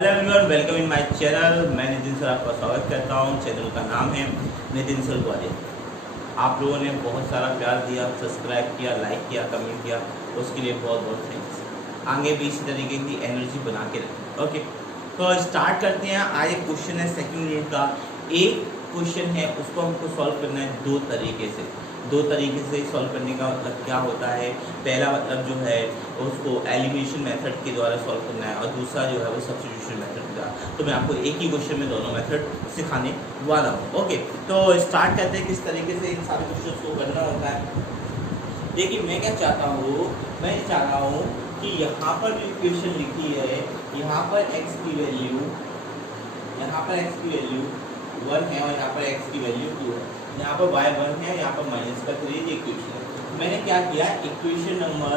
Hello everyone, welcome in my channel. मैं Nitin sir आपका स्वागत करता हूं। चैनल का नाम है नितिन सर ग्वालियर। आप लोगों ने बहुत सारा प्यार दिया, सब्सक्राइब किया, लाइक किया, कमेंट किया, उसके लिए बहुत बहुत थैंक्स। आगे भी इसी तरीके की एनर्जी बना के रखें। ओके, तो स्टार्ट करते हैं। आज एक क्वेश्चन है सेकंड यूनिट का। एक क्वेश्चन है, उसको हमको सॉल्व करना है दो तरीके से सॉल्व करने का मतलब क्या होता है। पहला मतलब जो है उसको एलिमिनेशन मेथड के द्वारा सॉल्व करना है, और दूसरा जो है वो सब्स्टिट्यूशन मेथड के द्वारा। तो मैं आपको एक ही क्वेश्चन में दोनों मेथड सिखाने वाला हूँ। ओके, तो स्टार्ट करते हैं किस तरीके से इन सारे क्वेश्चन को करना होता है। देखिए, मैं क्या चाहता हूँ, मैं चाह रहा हूँ कि यहाँ पर जो इक्वेशन लिखी है, यहाँ पर x की वैल्यू 1 है और यहाँ पर x की वैल्यू 2 है। यहाँ पर y 1 है, यहाँ पर -3 इक्वेशन है। मैंने क्या किया, इक्वेशन नंबर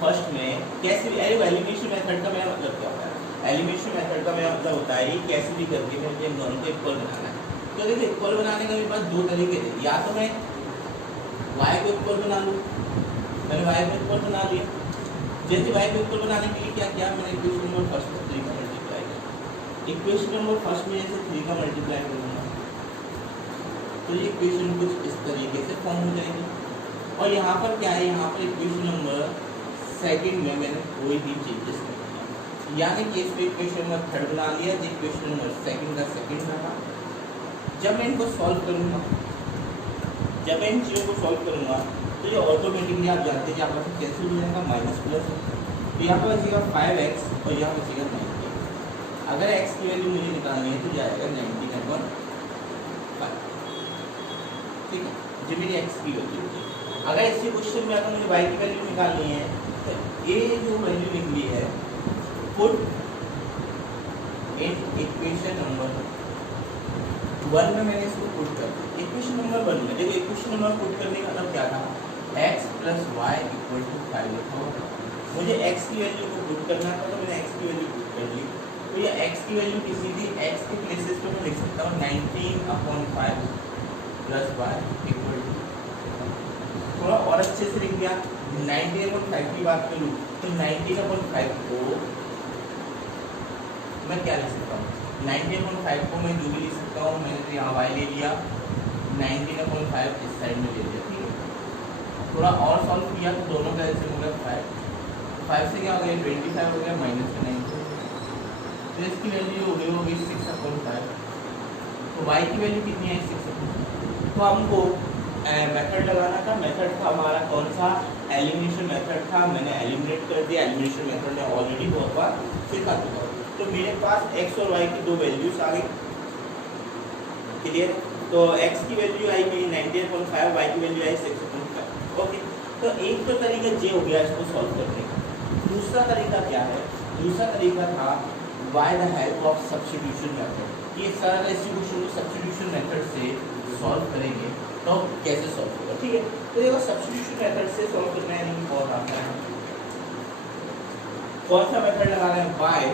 फर्स्ट में कैसे भी एलिमिनेशन मेथड का मेरा मतलब क्या होता है। एलिमिनेशन मेथड का मेरा मतलब होता है कैसे भी करके मुझे इन दोनों को इक्वल बनाना है। तो देखिए, इक्वल बनाने का मेरे पास दो तरीके थे। या तो मैं y को इक्वल बना लूँ, मैंने y को इक्वल बना लिया। जैसे y को इक्वल बनाने के लिए क्या किया, मैंने इक्वेशन नंबर फर्स्ट में 3 का मल्टीप्लाई किया। इक्वेशन नंबर फर्स्ट में जैसे 3 का मल्टीप्लाई करूँगा तो ये इक्वेशन कुछ इस तरीके से फॉर्म हो जाएगी। और यहाँ पर क्या है, यहाँ पर इक्वेशन नंबर सेकंड में मैंने कोई भी चेंजेस नहीं किया, यानी कि इसको इक्वेशन नंबर थर्ड बना लिया। जो इक्वेशन नंबर सेकंड का सेकंड रहा। जब मैं इनको सॉल्व करूँगा, जब मैं इन चीज़ों को सॉल्व करूँगा तो ये ऑटोमेटिकली आप जानते हैं यहाँ पर कैंसिल हो जाएगा, माइनस प्लस। तो यहाँ पर बचेगा 5x और यहाँ बचेगा 90। अगर x की वैल्यू मुझे निकालनी है तो जाएगा 90/5। ठीक है, जो मेरी x की वैल्यू है। अगर इसी क्वेश्चन में अगर मुझे y की वैल्यू निकालनी है तो ये जो वैल्यू निकली है पुट इन इक्वेशन नंबर 1 में मैंने इसको पुट कर दिया। इक्वेशन नंबर 1 में देखो, इक्वेशन नंबर पुट करने का मतलब क्या था, x + y = 5 लिखा होगा। मुझे x की वैल्यू को पुट करना था तो मैंने x की वैल्यू पुट कर दी। तो ये x की वैल्यू किसी भी x के प्लेसेस पे मैं लिख सकता हूँ 19/5 + y = थोड़ा और अच्छे से लिख दिया। 19/5 की बात करूँ तो 19/5 को मैं क्या लिख सकता हूँ, 19/5 को मैं जो भी लिख सकता हूँ, मैंने तो यहाँ y ले लिया, 19/5 इस साइड में ले लिया। ठीक है, थोड़ा और सॉल्व किया तो दोनों का ऐसे हो गया 5 से क्या हो गया, 25 हो गया, -9। तो इसकी वैल्यू होगी 6/5। तो y की वैल्यू कितनी है, 6/5। तो हमको मेथड लगाना था। मेथड था हमारा कौन सा, एलिमिनेशन मेथड था। मैंने एलिमिनेट कर दिया। एलिमिनेशन मेथड में ऑलरेडी बहुत बार सिखा चुका हूँ। तो मेरे पास x और y की दो वैल्यूज आ गई। क्लियर। तो x की वैल्यू आई मेरी 19/5, y की वैल्यू आई 6/5। ओके, तो एक तो तरीका ये हो गया इसको सॉल्व करने का। दूसरा तरीका क्या है, दूसरा तरीका था by the help of substitution method. ये सारा इसी क्वेश्चन को सब्स्टिट्यूशन मेथड से सॉल्व करेंगे तो कैसे सॉल्व होगा। ठीक है, तो देखो सब्स्टिट्यूशन मेथड से सॉल्व करना है नहीं बहुत आसान है। कौन सा मेथड लगा रहे हैं, बाय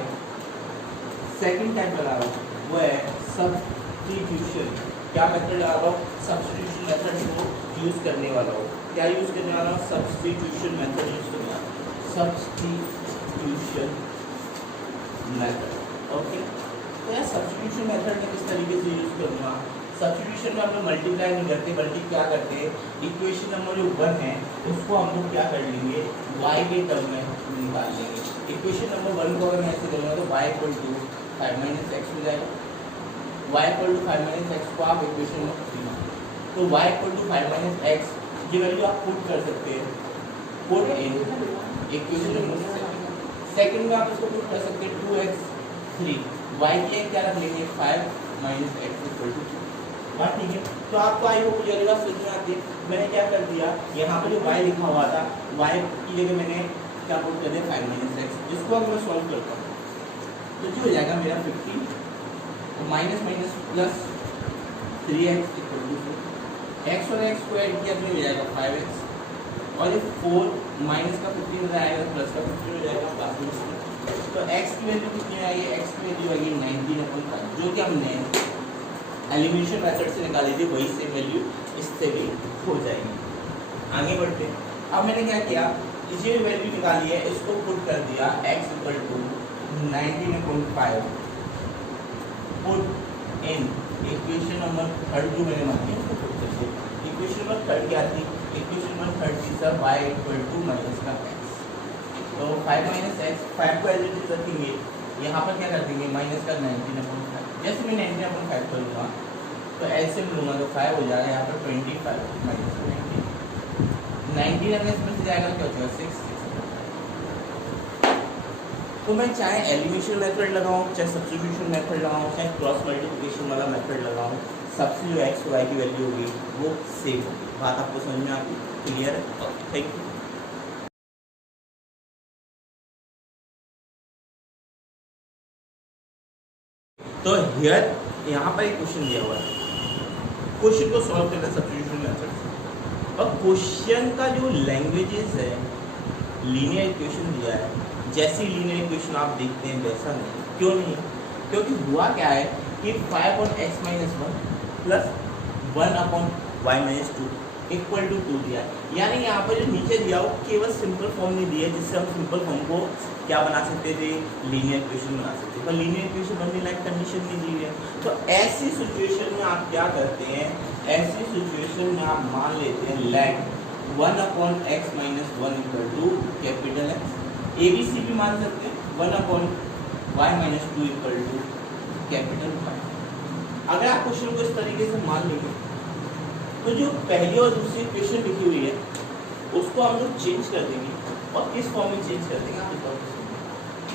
सेकंड टाइप लगा रहा हूँ, वो है सब्स्टिट्यूशन। क्या मेथड लगा रहा हूँ, सब्स्टिट्यूशन मेथड को यूज करने वाला हूँ। क्या यूज करने वाला हूँ, सब्स्टिट्यूशन मेथड यूज करने वाला हूँ, सब्स्टिट्यूशन मेथड। ओके, तो यार सब्स्टिट्यूशन मेथड में किस तरीके से यूज करूँगा। सब्स्टिट्यूशन में हम लोग मल्टीप्लाई नहीं करते, बल्कि क्या करते हैं, इक्वेशन नंबर जो 1 है उसको हम लोग क्या कर लेंगे, y के टर्म में निकाल लेंगे। इक्वेशन नंबर 1 को अगर मैं ऐसे करूँगा तो y = 5 - x हो जाएगा। y = 5 - x को आप इक्वेशन नंबर 3 तो y = 5 - x ये वैल्यू आप पुट कर सकते हैं। Put in equation number second में आप इसको पुट कर सकते हैं 2x3 y की क्या रख लेंगे 5 - x = 2। बात ठीक है, तो आपको आई होप ये वाली समझ में आती है। मैंने क्या कर दिया, यहाँ पर जो y लिखा हुआ था y की जगह मैंने क्या पुट कर दिया 5 - x। इसको अगर मैं सॉल्व करता हूँ तो जो हो जाएगा मेरा 50 तो माइनस प्लस 3x = 4। x और x को ऐड किया तो मिल जाएगा 5x और ये 4 माइनस का 15 हो जाएगा, प्लस का 15 हो जाएगा, बाकी तो x की वैल्यू कितनी आएगी, x की वैल्यू आएगी 19/5, जो कि हमने एलिमिनेशन मेथड से निकाली थी। वही सेम वैल्यू इससे भी हो जाएगी। आगे बढ़ते हैं। अब मैंने क्या किया, ये वैल्यू निकाली है, इसको पुट कर दिया x = 19/5 put in equation number third जो मैंने मांगी है उसको पुट कर दिया। इक्वेशन नंबर थर्ड क्या थी? इक्वेशन नंबर थर्ड थी sir y equal to minus का x। तो 5 माइनस एक्स, 5 को एज इट इज रखेंगे, यहाँ पर क्या कर देंगे माइनस का 19/5। जैसे मैं 19/5 करूँगा तो ऐसे लूँगा तो 5 हो जाएगा, यहाँ पर 25 माइनस 19 अगर इसमें से जाएगा क्या हो जाएगा 6। तो मैं चाहे एलिमिनेशन मेथड लगाऊं, चाहे सब्स्टिट्यूशन मेथड लगाऊं, चाहे क्रॉस मल्टीप्लिकेशन वाला मेथड लगाऊं, सबसे जो एक्स वाई की वैल्यू होगी वो सेम होगी। बात आपको समझ में आती? क्लियर है? Thank you. तो हियर यहाँ पर एक क्वेश्चन दिया हुआ है, क्वेश्चन को सॉल्व करना सब्स्टिट्यूशन मेथड से, और क्वेश्चन का जो लैंग्वेजेस है लीनियर इक्वेशन दिया है, जैसी लीनियर इक्वेशन आप देखते हैं वैसा नहीं। क्यों नहीं? क्योंकि हुआ क्या है कि 5/x-1 plus 1/y-2 equal to 2 दिया है। यानी यहाँ पर जो नीचे दिया हो केवल सिंपल फॉर्म नहीं दिया है, जिससे हम सिंपल फॉर्म को क्या बना सकते थे, लीनियर इक्वेशन बना सकते थे, पर लीनियर इक्वेशन बनने लायक कंडीशन नहीं दी है। तो ऐसी सिचुएशन में आप क्या करते हैं, ऐसी सिचुएशन में आप मान लेते हैं let 1/x-1 equal to capital X। ABC भी मान सकते हैं 1/y-2 equal to capital Y। अगर आप क्वेश्चन को इस तरीके से मान लेंगे तो जो पहली और दूसरी इक्वेशन लिखी हुई है उसको हम लोग चेंज कर देंगे, और किस फॉर्म में चेंज कर देंगे आप बताओ?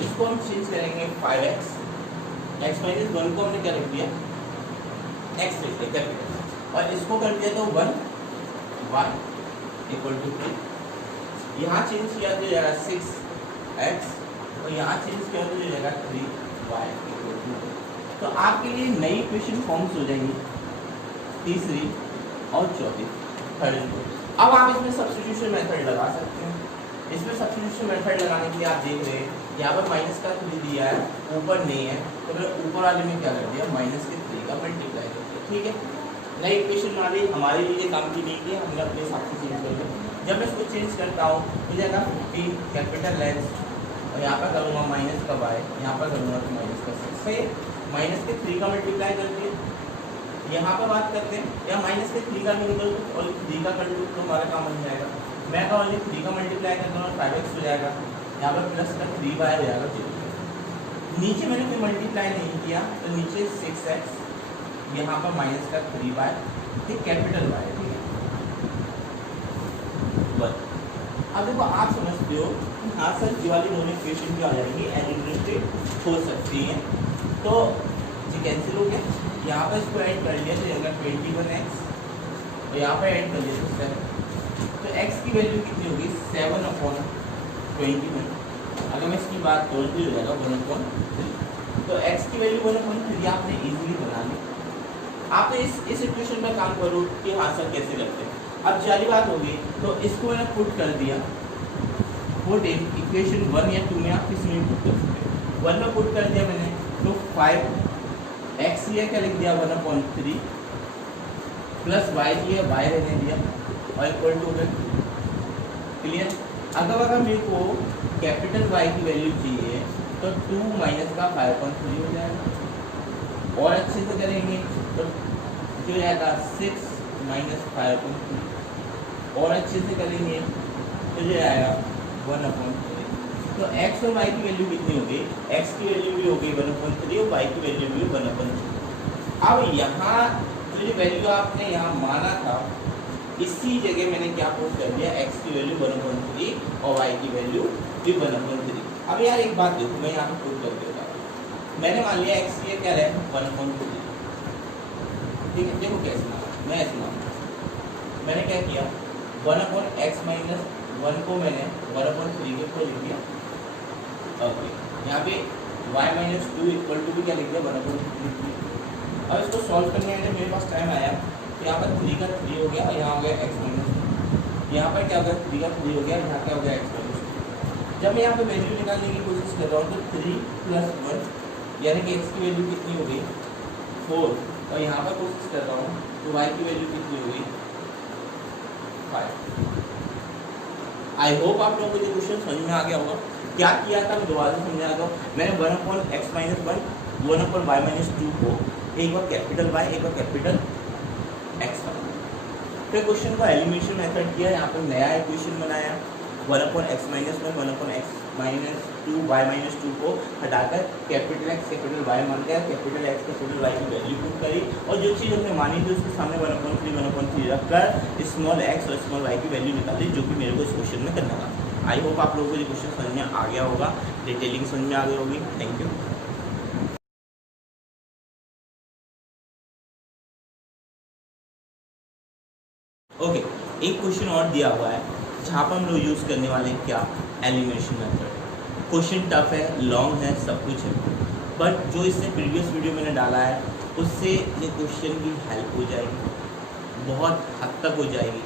इसको हम चेंज करेंगे 5x, x-1 को हमने क्या लिख दिया x लिख दिया कैपिटल, और इसको कर दिया तो 1y इक्वल टू 3। यहाँ चेंज किया तो जाएगा 6x, और यहाँ चेंज किया तो जाएगा 3y इक्वल टू 2। तो आपके लिए नई इक्वेशन फॉर्म्स हो जाएंगी, तीसरी और चौथी, थर्ड। अब आप इसमें सब्स्टिट्यूशन मेथड लगा सकते हैं। इसमें सब्स्टिट्यूशन मेथड लगाने के लिए आप देख रहे हैं यहाँ पर माइनस का 3 दिया है, ऊपर नहीं है, तो मैं ऊपर वाले में क्या कर दिया -3 का मल्टीप्लाई कर दिया। ठीक है, नई इक्वेशन हमारी हमारे लिए काम की नहीं की, हमने अपने हिसाब से चेंज कर लिया। जब मैं इसको चेंज करता हूँ तो जाएगा 15 कैपिटल X, और यहाँ पर करूँगा माइनस का y, यहाँ पर करूँगा तो माइनस का 6 से -3 का मल्टीप्लाई कर दिया। यहाँ पर बात करते हैं या -3 का नहीं निकल और 3 का कर लूँ तो हमारा काम बन जाएगा। मैं का ओनली 3 का मल्टीप्लाई करता हूँ 5x हो जाएगा, यहाँ पर प्लस का 3y हो जाएगा 0। नीचे मैंने कोई मल्टीप्लाई नहीं किया तो नीचे 6x, यहाँ पर माइनस का 3y, ठीक कैपिटल y। ठीक है, बस अब देखो आप समझते हो कि हाँ सर ये वाली दोनों इक्वेशन भी आ जाएंगी, एलिमिनेटेड हो सकती हैं, तो ये कैंसिल हो गया। यहाँ पर इसको ऐड कर लिया तो जाएगा 21x, और यहाँ पर ऐड कर लिया तो 7, तो x की वैल्यू कितनी होगी 7/21। अगर मैं इसकी बात करूँ तो हो जाएगा 1/3। तो x की वैल्यू 1/3 आपने इजीली बना ली। आप इस इक्वेशन पर काम करो कि हाँ सर कैसे करते हैं। अब जाली बात होगी तो इसको मैंने पुट कर दिया, पुट इन इक्वेशन 1 या 2 में आप किसी में पुट कर सकते हैं। 1 में पुट कर दिया मैंने तो 5x ये क्या लिख दिया 1/3 प्लस y ये y रहने दिया और इक्वल टू में क्लियर। अगर मेरे को कैपिटल Y की वैल्यू चाहिए तो 2 माइनस का 5/3 हो जाएगा, और अच्छे से करेंगे तो जो जाएगा 6 माइनस 5/3, और अच्छे से करेंगे तो जो आएगा 1/3। तो x और y की वैल्यू कितनी होगी, x की वैल्यू भी होगी 1/3 और y की वैल्यू भी 1/3। अब यहाँ जो वैल्यू आपने यहाँ माना था इसी जगह मैंने क्या पुट कर दिया, x की वैल्यू 1/3 और y की वैल्यू भी 1/3। अब यार एक बात देखो, मैं यहाँ पे पुट कर देता हूँ, मैंने मान लिया x की क्या है 1/3। ठीक है, देखो कैसे माना, मैं ऐसे माना, मैंने क्या किया 1/x-1 को मैंने 1/3 के ऊपर लिख दिया। ओके, यहाँ पे y-2 इक्वल टू भी क्या लिख दिया 1/3। अब इसको सॉल्व करने के लिए मेरे पास टाइम आया, यहाँ पर 3 का 3 हो गया और यहाँ हो गया x-2। यहाँ पर क्या हो गया 3 का 3 हो गया, यहाँ क्या हो गया x-2। जब मैं यहाँ पे वैल्यू निकालने की कोशिश कर रहा हूँ तो 3 + 1 यानी कि x की वैल्यू कितनी हो गई 4, और यहाँ पर कोशिश कर रहा हूँ तो y की वैल्यू कितनी हो गई 5। आई होप आप लोगों को ये क्वेश्चन समझ में आ गया होगा। क्या किया था मैं दोबारा समझा दूँ, मैंने 1/x-1 1/y-2 को एक बार कैपिटल Y एक बार कैपिटल X बना। फिर क्वेश्चन को एलिमिनेशन मेथड किया, यहाँ पर नया इक्वेशन बनाया 1/x-1 1/x-2 y-2 को हटाकर कैपिटल X कैपिटल Y मान गया, कैपिटल X कैपिटल Y की वैल्यू पुट करी और जो चीज़ हमने मानी थी उसके सामने 1/3 रखकर स्मॉल x और स्मॉल y की वैल्यू निकाली, जो कि मेरे को इस क्वेश्चन में करना था। आई होप आप लोगों को ये क्वेश्चन समझ में आ गया होगा, डिटेलिंग समझ में आ गई होगी। Thank you. ओके, एक क्वेश्चन और दिया हुआ है जहाँ पर हम लोग यूज़ करने वाले हैं क्या, एलिमिनेशन मेथड। क्वेश्चन टफ है, लॉन्ग है, सब कुछ है, बट जो इससे प्रीवियस वीडियो मैंने डाला है उससे ये क्वेश्चन की हेल्प हो जाएगी, बहुत हद तक हो जाएगी,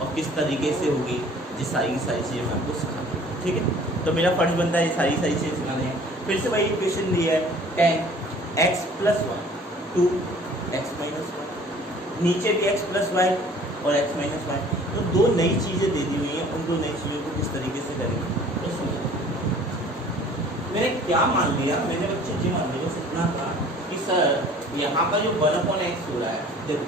और किस तरीके से होगी ये सारी चीज़ें मैं आपको सिखा दूँ। ठीक है, तो मेरा फर्ज बनता है ये सारी चीज़ें सिखाने हैं। फिर से वही इक्वेशन दी है 10x + 1 2x - 1, नीचे भी x + y और x - 1, तो दो नई चीज़ें दे दी हुई हैं, उन दो नई चीज़ों को किस तरीके से करेंगे तो समझो। मैंने क्या मान लिया, मैंने बच्चे जी मान लिया, इतना था कि सर यहाँ पर जो 1/x हो रहा है, देखो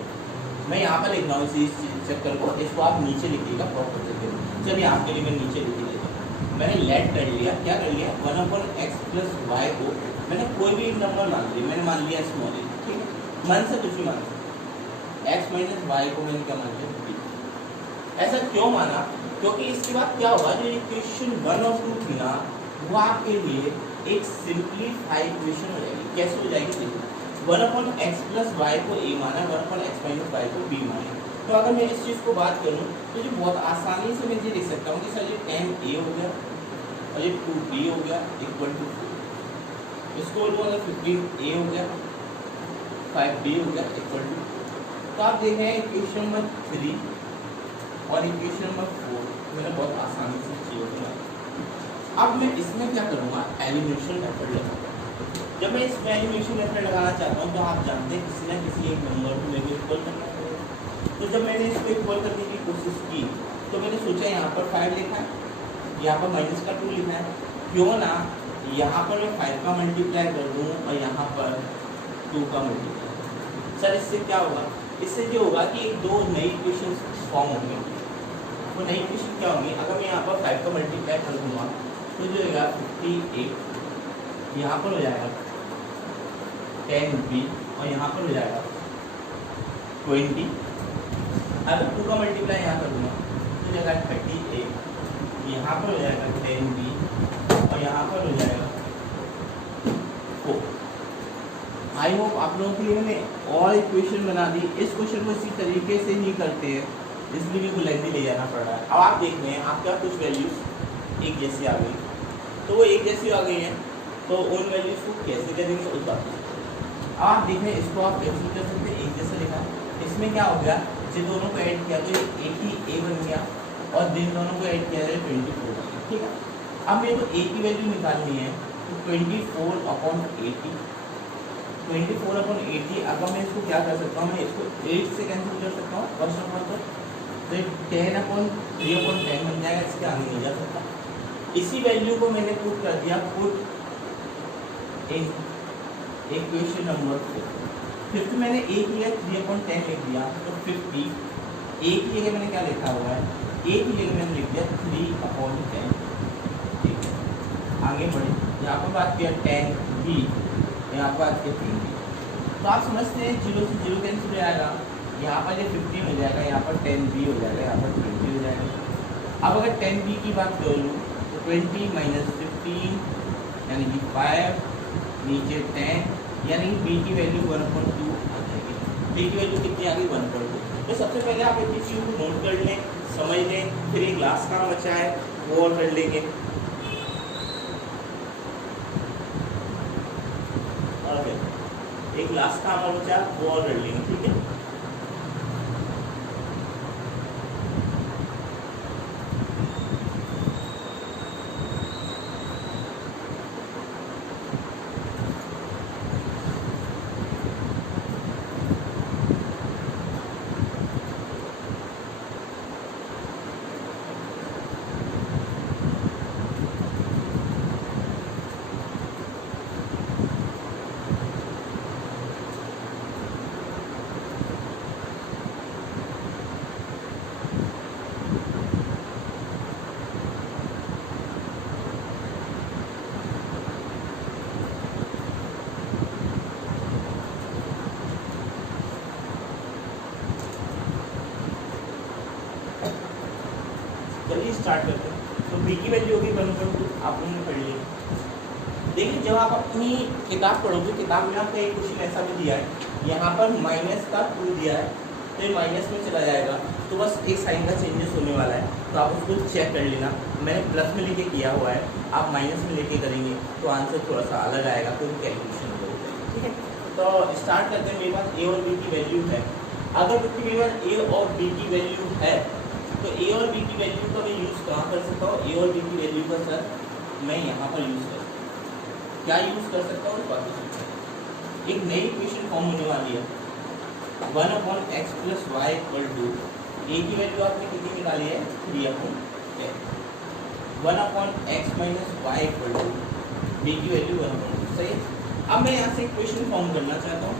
मैं यहाँ पर लिख रहा हूँ इसी चक्कर को, इसको आप नीचे लिखिएगा प्रॉपर तरीके से। चलिए आपके लिए मैं नीचे लिख लेता हूँ। मैंने लेट कर लिया, क्या कर लिया 1/x + y को मैंने कोई भी नंबर मान लिया, मैंने मान लिया स्मॉल a, ठीक है, मन से कुछ भी मान x - y को मैंने क्या मान लिया b। ऐसा क्यों माना, क्योंकि इसके बाद क्या होगा, जो इक्वेशन 1 और 2 थी ना, वो आपके लिए एक सिंप्लीफाइड इक्वेशन हो जाएगी। कैसे हो जाएगी देखो, 1/x + y को a माना, 1/x - y को b माना। तो अगर मैं इस चीज़ को बात करूँ तो जो बहुत आसानी से मैं ये लिख सकता हूँ कि सर ये 10a हो गया और ये 2b हो गया इक्वल टू 4। इसको बोलूँ अगर 15a हो गया 5b हो गया इक्वल टू। तो आप देख रहे हैं इक्वेशन नंबर 3 और इक्वेशन नंबर 4 मैंने बहुत आसानी से चीज़ों को। अब मैं इसमें क्या करूँगा, एलिमिनेशन मेथड लगाऊंगा। जब मैं इसमें एलिमिनेशन मेथड लगाना चाहता हूँ तो आप जानते हैं किसी ना किसी एक नंबर को मेरे को इक्वल करना पड़ेगा। तो जब मैंने इसको इक्वल करने की कोशिश की तो मैंने सोचा यहाँ पर 5 लिखा है, यहाँ पर -2 लिखा है, क्यों ना यहाँ पर मैं 5 का मल्टीप्लाई कर दूँ और यहाँ पर 2 का मल्टीप्लाई। सर इससे क्या होगा, इससे ये होगा कि एक दो नई इक्वेशन फॉर्म होंगे। वो नई इक्वेशन क्या होंगी, अगर मैं यहाँ पर 5 का मल्टीप्लाई कर दूँगा तो जो होगा 58, यहाँ पर हो जाएगा 10b और यहाँ पर हो जाएगा 20। अगर 2 का मल्टीप्लाई यहाँ कर दूँगा तो जाएगा 38, यहाँ पर हो जाएगा 10b और यहाँ पर हो जाएगा 4। आई होप आप लोगों के लिए मैंने और इक्वेशन बना दी। इस क्वेश्चन को इसी तरीके से ही करते हैं, इसलिए भी को लेंथी ले जाना पड़ रहा है। अब आप देख रहे हैं आपका कुछ वैल्यूज एक जैसी आ गई, तो वो एक जैसी आ गई है, तो उन वैल्यूज को कैसे करेंगे उस बात में। अब आप देख रहे हैं इसको आप कैसे कर सकते हैं, एक जैसा लिखा है। इसमें क्या हो गया, जिन दोनों को ऐड किया तो ये एक ही a बन गया और जिन दोनों को ऐड किया है 24 बन गया। ठीक है, अब मेरे को a की वैल्यू निकालनी है तो 24/80। 24/80 अगर मैं इसको क्या कर सकता हूँ, मैं इसको 8 से कैंसिल कर सकता हूँ फर्स्ट ऑफ ऑल। तो 10/3/10 बन जाएगा, इसके आगे नहीं जा सकता। इसी वैल्यू को मैंने पुट कर दिया, पुट इन इक्वेशन नंबर 4। फिर तो मैंने a की जगह 3/10 लिख दिया, तो 50 a की जगह मैंने क्या लिखा हुआ है, a की जगह मैंने लिख दिया 3/10। ठीक है, आगे बढ़े, यहाँ पर बात किया 10b, यहाँ पर बात किया 3b। तो आप समझते हैं 0 से 0 कैंसिल हो जाएगा, यहाँ पर ये 15 हो जाएगा, यहाँ पर 10b हो जाएगा, यहाँ पर 20 हो जाएगा। अब अगर 10b की बात कर लूँ तो 20 - 15 यानी कि 5, नीचे 10 यानी कि b की वैल्यू 1/2 आ जाएगी। b की वैल्यू कितनी आ गई, 1/2। तो सबसे पहले आप एक चीज़ को नोट कर लें, समझ लें, फिर एक लास्ट काम बचा है वो और कर लेंगे। एक लास्ट काम और बचा वो और कर लेंगे, ठीक है। स्टार्ट करते हैं। तो बी की वैल्यू होगी 1/2, आप लोगों ने पढ़ लिया। देखिए जब आप अपनी किताब पढ़ोगे, किताब में आपको एक क्वेश्चन ऐसा भी दिया है, यहाँ पर -2 दिया है, तो ये माइनस में चला जाएगा, तो बस एक साइन का चेंजेस होने वाला है, तो आप उसको चेक कर लेना। मैंने प्लस में लेके किया हुआ है, आप माइनस में लेके करेंगे तो आंसर थोड़ा सा अलग आएगा, क्योंकि कैलकुलेशन हो जाएगा। ठीक है, तो स्टार्ट करते हैं। मेरे पास ए और बी की वैल्यू है। अगर मेरे पास ए और बी की वैल्यू है, तो ए और बी की वैल्यू का मैं यूज़ कहाँ कर सकता हूँ? ए और बी की वैल्यू का सर मैं यहाँ पर यूज़ कर सकता हूँ। क्या यूज़ कर सकता हूँ? बात एक नई इक्वेशन फॉर्म होने वाली है, 1/x + y = ए की वैल्यू आपने कितनी निकाली है? 3/10। 1/x - y = बी की वैल्यू 1/2। सही है। अब मैं यहाँ से इक्वेशन फॉर्म करना चाहता हूँ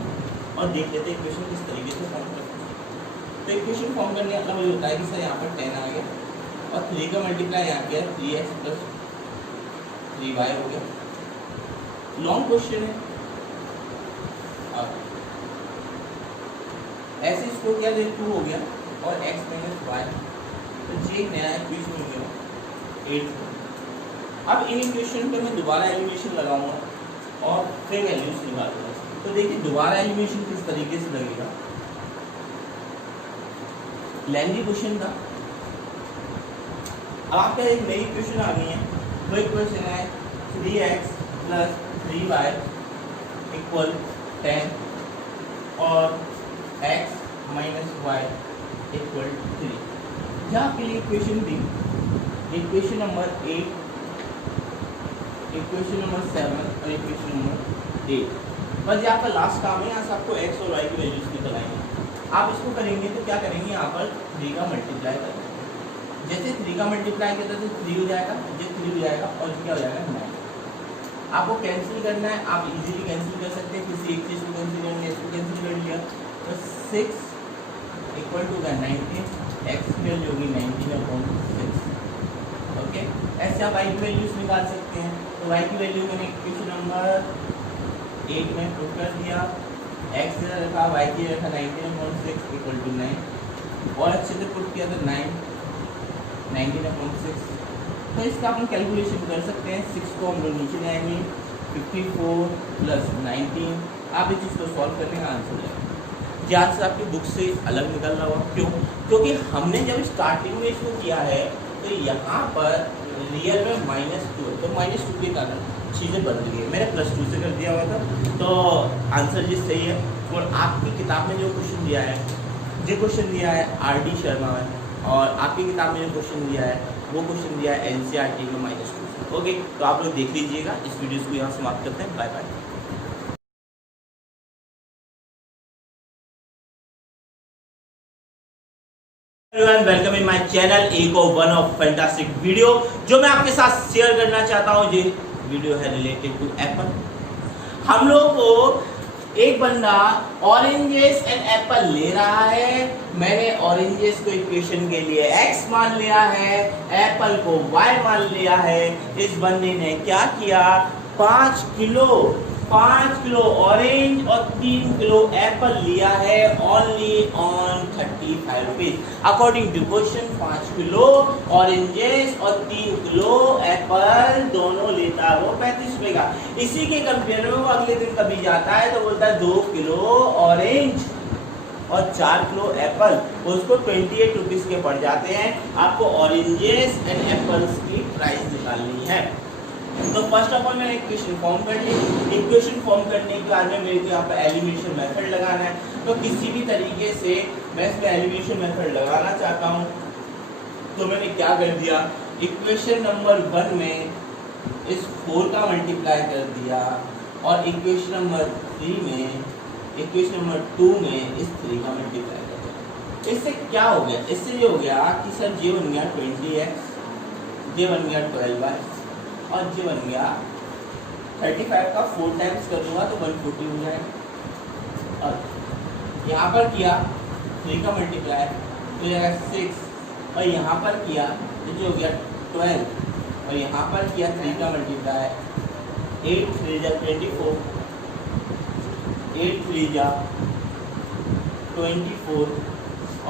और देख लेते हैं इक्वेशन किस तरीके से फॉर्म करते हैं। तो इक्वेशन फॉर्म करने का मतलब ये होता है कि सर यहाँ पर 10 आ गया और 3 का मल्टीप्लाई यहाँ किया 3x + 3y हो गया। लॉन्ग क्वेश्चन है। ऐसे इसको क्या दे 2 हो गया और x - y, तो ये एक नया इक्वेशन हो गया 8। अब इन इक्वेशन पे मैं दोबारा एलिमिनेशन लगाऊंगा और फिर वैल्यूज निकालूंगा। तो देखिए दोबारा एलिमिनेशन किस तरीके से लगेगा। लेंदी क्वेश्चन था, अब आपका एक नई इक्वेशन आ गई है। वो इक्वेशन है 3x + 3y = 10 और x - y = 3। यहाँ के लिए इक्वेशन दी, इक्वेशन नंबर 8, इक्वेशन नंबर 7 और इक्वेशन नंबर 8। बस यहाँ पर लास्ट काम है, यहाँ से आपको x और y की वैल्यूज निकल आएंगे। आप इसको करेंगे तो क्या करेंगे, यहाँ पर 3 का मल्टीप्लाई करेंगे। जैसे 3 का मल्टीप्लाई करते हैं तो 3 हो जाएगा, ये 3 हो जाएगा और क्या हो जाएगा 9। आपको कैंसिल करना है, आप इजीली कैंसिल कर सकते हैं, किसी एक चीज़ को कैंसिल करेंगे, इसको कैंसिल कर लिया तो 6 = 19, x की वैल्यू होगी 19/6। ओके, ऐसे आप y की वैल्यूज निकाल सकते हैं। तो y की वैल्यू मैंने इक्वेशन नंबर 8 में पुट कर दिया, x से रखा, y की रखा 19/6 = 9 और अच्छे से पुट किया तो 19/6। तो इसका अपन कैलकुलेशन कर सकते हैं। 6 को हम लोग नीचे लाएंगे, 54 + 19। आप इस चीज़ को सॉल्व करने का आंसर है। ये आंसर आपकी बुक से अलग निकल रहा होगा, क्यों? क्योंकि हमने जब स्टार्टिंग में इसको किया है तो यहाँ पर रियल में -2 है, तो -2 के कारण चीज़ें बदल गई। मैंने +2 से कर दिया हुआ था, तो आंसर जी सही है। और आपकी किताब में जो क्वेश्चन दिया है, जो क्वेश्चन दिया है RD शर्मा में, और आपकी किताब में जो क्वेश्चन दिया है वो क्वेश्चन दिया है NCERT में -2। ओके, तो आप लोग देख लीजिएगा। इस वीडियो को यहाँ समाप्त करते हैं। Bye bye. Welcome in my channel. एक और वन ऑफ फैंटास्टिक वीडियो जो मैं आपके साथ शेयर करना चाहता हूँ। ये वीडियो है रिलेटेड टू एप्पल। हम लोग को एक बंदा ऑरेंजेस एंड एप्पल ले रहा है। मैंने ऑरेंजेस को इक्वेशन के लिए x मान लिया है, एप्पल को y मान लिया है। इस बंदे ने क्या किया, 5 किलो ऑरेंज और 3 किलो एप्पल लिया है only on 35 rupees. According to question 5 kilo oranges और 3 किलो एप्पल दोनों लेता है वो 35 रुपए का। इसी के कंपेयर में वो अगले दिन कभी जाता है तो बोलता है 2 किलो ऑरेंज और 4 किलो एप्पल, उसको 28 रुपीज के पड़ जाते हैं। आपको ऑरेंजेस एंड एप्पल्स की प्राइस निकालनी है। तो फर्स्ट ऑफ ऑल मैंने इक्वेशन फॉर्म कर ली। इक्वेशन फॉर्म करने के बाद में मेरे को यहाँ पर एलिमिनेशन मेथड लगाना है। तो किसी भी तरीके से मैं इसमें एलिमिनेशन मेथड लगाना चाहता हूँ, तो मैंने क्या कर दिया, इक्वेशन नंबर 1 में इस 4 का मल्टीप्लाई कर दिया और इक्वेशन नंबर 3 में, इक्वेशन नंबर 2 में इस 3 का मल्टीप्लाई कर दिया। इससे क्या हो गया, इससे ये हो गया कि सर ये बन गया 20x, ये बन गया 12y और ये बन गया 35 का 4 टाइम्स कर दूंगा तो 140 हो जाएगा। और यहाँ पर किया 3 का मल्टीप्लाई तो जाएगा 6 और यहाँ पर किया तो जो हो गया 12 और यहाँ पर किया 3 का मल्टीप्लाई 8 3 जा 24, 8 3 जा 24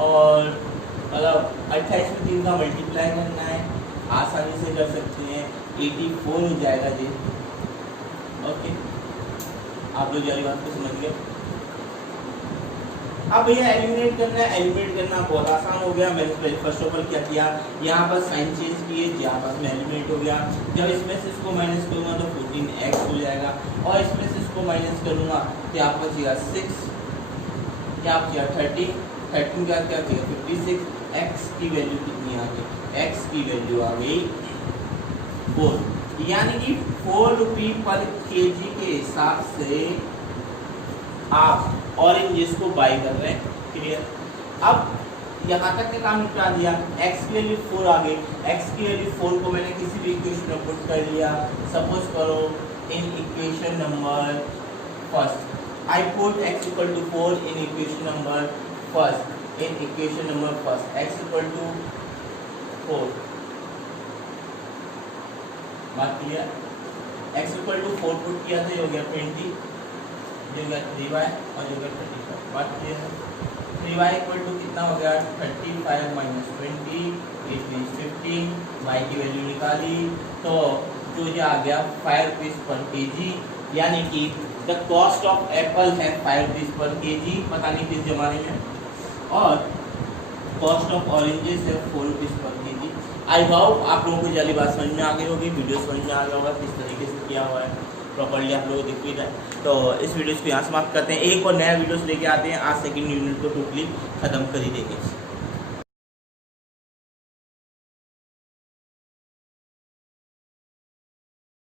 और मतलब 28 में 3 का मल्टीप्लाई करना है से कर सकते हैं 84 हो जाएगा जी। ओके, आप लोग वाली बात को समझ गए। अब भैया एलिमिनेट करना है, एलिमिनेट करना बहुत आसान हो गया। मैंने फर्स्ट ऑफ ऑल क्या किया, यहाँ पर साइन चेंज किए, यहाँ पर में एलिमिनेट हो गया। जब इसमें से इसको माइनस करूँगा तो 14x हो जाएगा, और इसमें से इसको माइनस करूँगा तो यहाँ पर बचेगा 6, यहाँ बचेगा 30, 13 का क्या बचेगा 56। x की वैल्यू कितनी आ गई, x की वैल्यू आ गई 4, यानी कि 4 रुपये पर kg के हिसाब से आप ऑरेंजेस को बाय कर रहे हैं। क्लियर। अब यहाँ तक का काम निपटा दिया। x की वैल्यू 4 आ गई, x की वैल्यू 4 को मैंने किसी भी इक्वेशन में पुट कर लिया। सपोज करो in equation number first I put x equal to 4 in equation number first, in equation number first x equal to 4। बात clear. x equal to 4 put किया तो ये हो गया 20, ये हो गया 3y और ये हो गया 35। बात क्लियर है। 3y इक्वल टू कितना हो गया 35 माइनस 20, इट मीन्स 15। y की वैल्यू निकाली तो जो ये आ गया 5 रुपीज पर kg, यानी कि द कॉस्ट ऑफ एप्पल है 5 रुपीज पर kg, पता नहीं किस जमाने में, और कॉस्ट ऑफ ऑरेंजेस है 4 rupees per kg। I hope आप लोगों को जल्दी बात समझ में आ गई होगी, वीडियो समझ में आ गया होगा किस तरीके से किया हुआ है, प्रॉपर्ली आप लोगों को दिख भी रहा है। तो इस वीडियो को यहाँ समाप्त करते हैं, एक और नया वीडियोस लेके आते हैं। आज सेकंड यूनिट को टोटली खत्म कर ही देंगे।